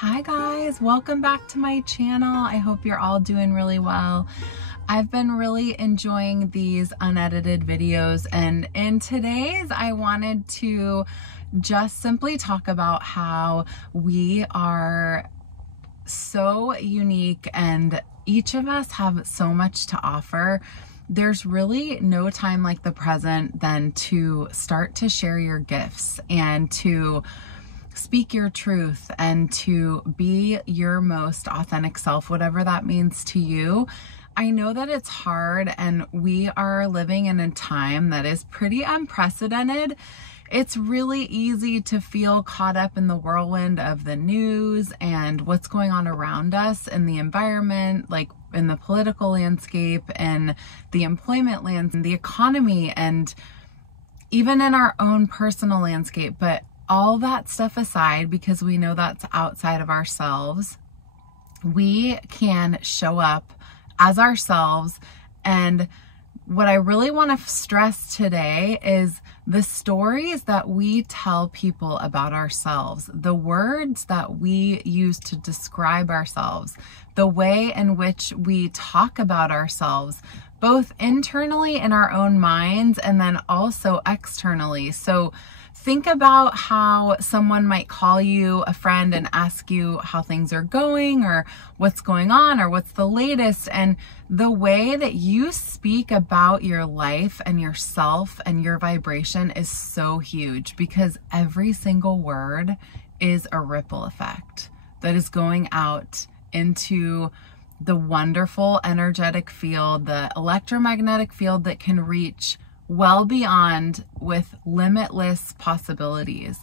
Hi guys, welcome back to my channel. I hope you're all doing really well. I've been really enjoying these unedited videos, and in today's I wanted to just simply talk about how we are so unique and each of us have so much to offer. There's really no time like the present than to start to share your gifts and to speak your truth and to be your most authentic self, whatever that means to you. I know that it's hard and we are living in a time that is pretty unprecedented. It's really easy to feel caught up in the whirlwind of the news and what's going on around us in the environment, like in the political landscape and the employment landscape, the economy, and even in our own personal landscape. But all that stuff aside, because we know that's outside of ourselves, we can show up as ourselves. And what I really want to stress today is the stories that we tell people about ourselves, the words that we use to describe ourselves, the way in which we talk about ourselves, both internally in our own minds and then also externally. So think about how someone might call you a friend and ask you how things are going or what's going on or what's the latest. And the way that you speak about your life and yourself and your vibration is so huge, because every single word is a ripple effect that is going out into the wonderful energetic field, the electromagnetic field that can reach well beyond, with limitless possibilities.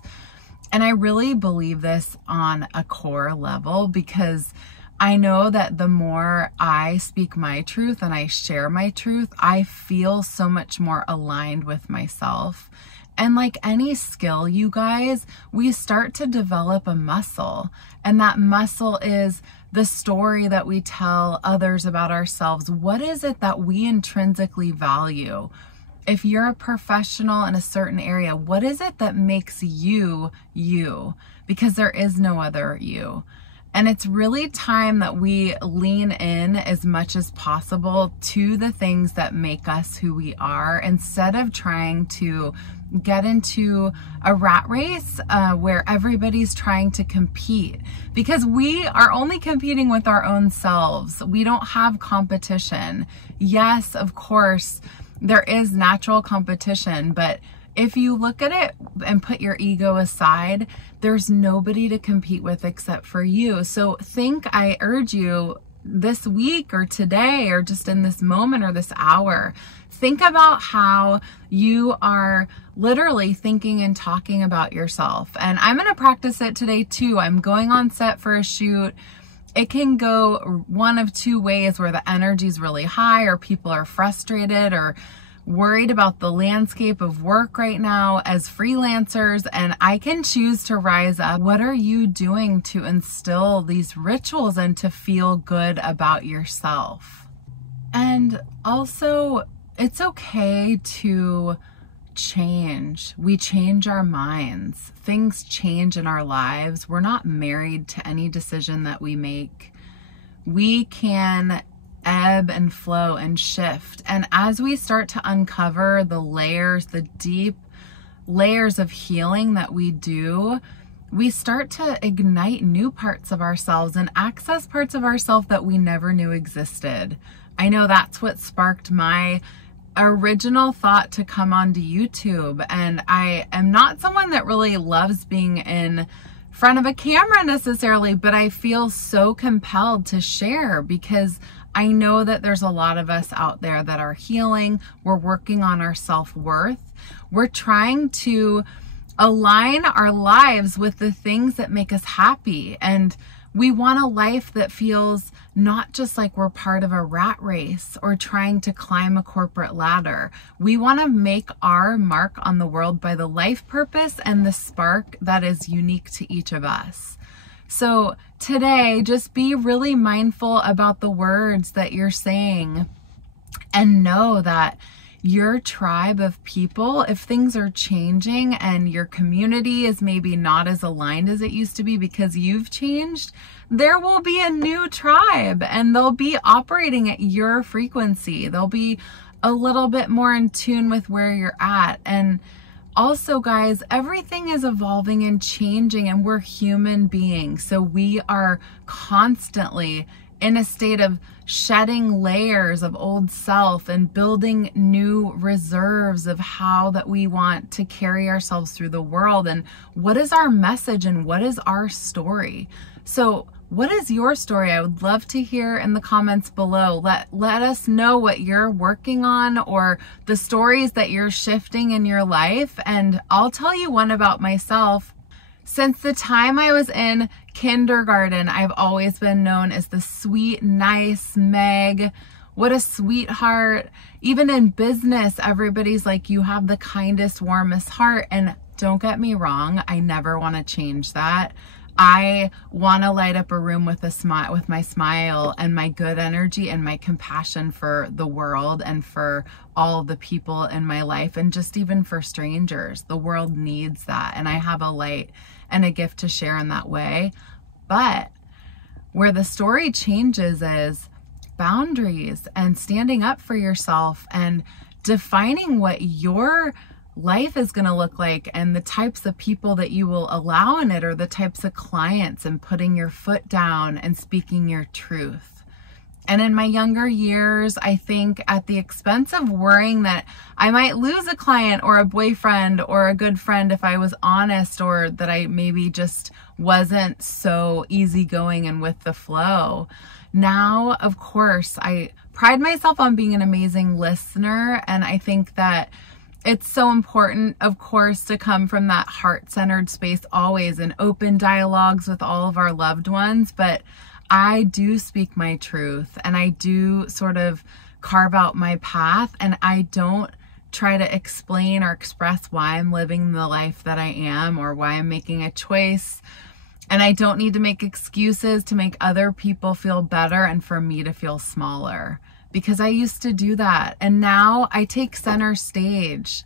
And I really believe this on a core level, because I know that the more I speak my truth and I share my truth, I feel so much more aligned with myself. And like any skill, you guys, we start to develop a muscle, and that muscle is the story that we tell others about ourselves. What is it that we intrinsically value? If you're a professional in a certain area, what is it that makes you, you? Because there is no other you. And it's really time that we lean in as much as possible to the things that make us who we are, instead of trying to get into a rat race where everybody's trying to compete, because we are only competing with our own selves. We don't have competition. Yes, of course, there is natural competition, but if you look at it and put your ego aside, there's nobody to compete with except for you. So I urge you this week or today or just in this moment or this hour, think about how you are literally thinking and talking about yourself. And I'm going to practice it today too. I'm going on set for a shoot. It can go one of two ways, where the energy is really high or people are frustrated or worried about the landscape of work right now as freelancers, and I can choose to rise up. What are you doing to instill these rituals and to feel good about yourself? And also, it's okay to change. We change our minds. Things change in our lives. We're not married to any decision that we make. We can ebb and flow and shift. And as we start to uncover the layers, the deep layers of healing that we do, we start to ignite new parts of ourselves and access parts of ourselves that we never knew existed. I know that's what sparked my original thought to come onto YouTube. And I am not someone that really loves being in front of a camera necessarily, but I feel so compelled to share, because I know that there's a lot of us out there that are healing. We're working on our self-worth. We're trying to align our lives with the things that make us happy. And we want a life that feels not just like we're part of a rat race or trying to climb a corporate ladder. We want to make our mark on the world by the life purpose and the spark that is unique to each of us. So today, just be really mindful about the words that you're saying, and know that your tribe of people, if things are changing and your community is maybe not as aligned as it used to be because you've changed, there will be a new tribe and they'll be operating at your frequency. They'll be a little bit more in tune with where you're at. And also, guys, everything is evolving and changing, and we're human beings. So we are constantly in a state of shedding layers of old self and building new reserves of how that we want to carry ourselves through the world. And what is our message and what is our story? So what is your story? I would love to hear in the comments below. Let us know what you're working on or the stories that you're shifting in your life. And I'll tell you one about myself. Since the time I was in kindergarten, I've always been known as the sweet, nice Meg. What a sweetheart. Even in business, everybody's like, you have the kindest, warmest heart. And don't get me wrong, I never want to change that. I want to light up a room with a smile, with my smile and my good energy and my compassion for the world and for all the people in my life, and just even for strangers. The world needs that, and I have a light and a gift to share in that way. But where the story changes is boundaries and standing up for yourself and defining what your life is going to look like and the types of people that you will allow in it, or the types of clients, and putting your foot down and speaking your truth. And in my younger years, I think at the expense of worrying that I might lose a client or a boyfriend or a good friend if I was honest, or that I maybe just wasn't so easygoing and with the flow. Now, of course, I pride myself on being an amazing listener, and I think that it's so important, of course, to come from that heart-centered space always, and open dialogues with all of our loved ones. But I do speak my truth, and I do sort of carve out my path, and I don't try to explain or express why I'm living the life that I am or why I'm making a choice. And I don't need to make excuses to make other people feel better and for me to feel smaller, because I used to do that. And now I take center stage,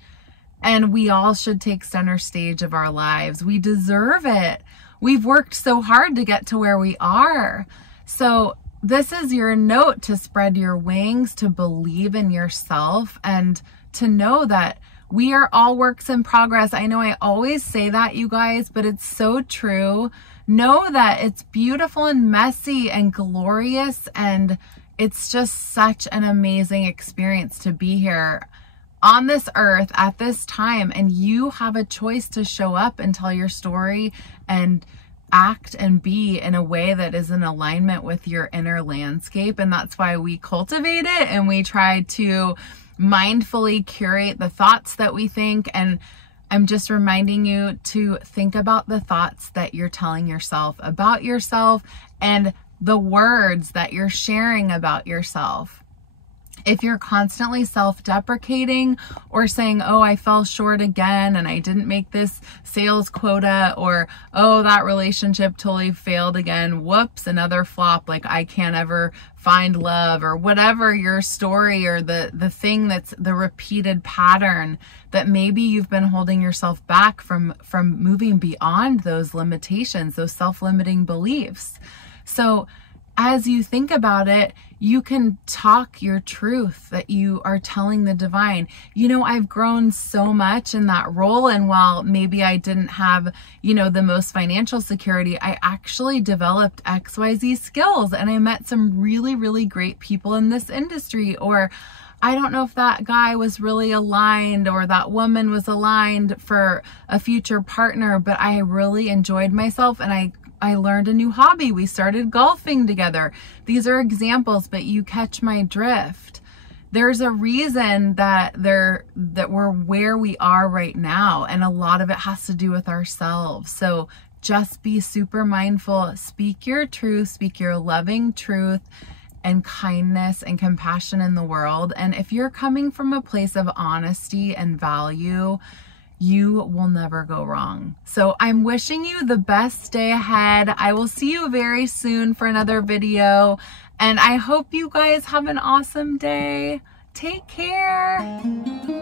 and we all should take center stage of our lives. We deserve it. We've worked so hard to get to where we are. So this is your note to spread your wings, to believe in yourself, and to know that we are all works in progress. I know I always say that, you guys, but it's so true. Know that it's beautiful and messy and glorious, and it's just such an amazing experience to be here on this earth at this time. And you have a choice to show up and tell your story and act and be in a way that is in alignment with your inner landscape. And that's why we cultivate it, and we try to mindfully curate the thoughts that we think. And I'm just reminding you to think about the thoughts that you're telling yourself about yourself, and the words that you're sharing about yourself. If you're constantly self-deprecating or saying, oh, I fell short again and I didn't make this sales quota, or, oh, that relationship totally failed again, whoops, another flop, like I can't ever find love, or whatever your story, or the thing that's the repeated pattern that maybe you've been holding yourself back from moving beyond those limitations, those self-limiting beliefs. So as you think about it, you can talk your truth that you are telling the divine. You know, I've grown so much in that role. And while maybe I didn't have, you know, the most financial security, I actually developed XYZ skills, and I met some really, really great people in this industry. Or I don't know if that guy was really aligned, or that woman was aligned for a future partner, but I really enjoyed myself, and I learned a new hobby. We started golfing together. These are examples, but you catch my drift. There's a reason that we're where we are right now, and a lot of it has to do with ourselves. So just be super mindful. Speak your truth, speak your loving truth and kindness and compassion in the world. And if you're coming from a place of honesty and value, you will never go wrong. So I'm wishing you the best day ahead. I will see you very soon for another video, and I hope you guys have an awesome day. Take care.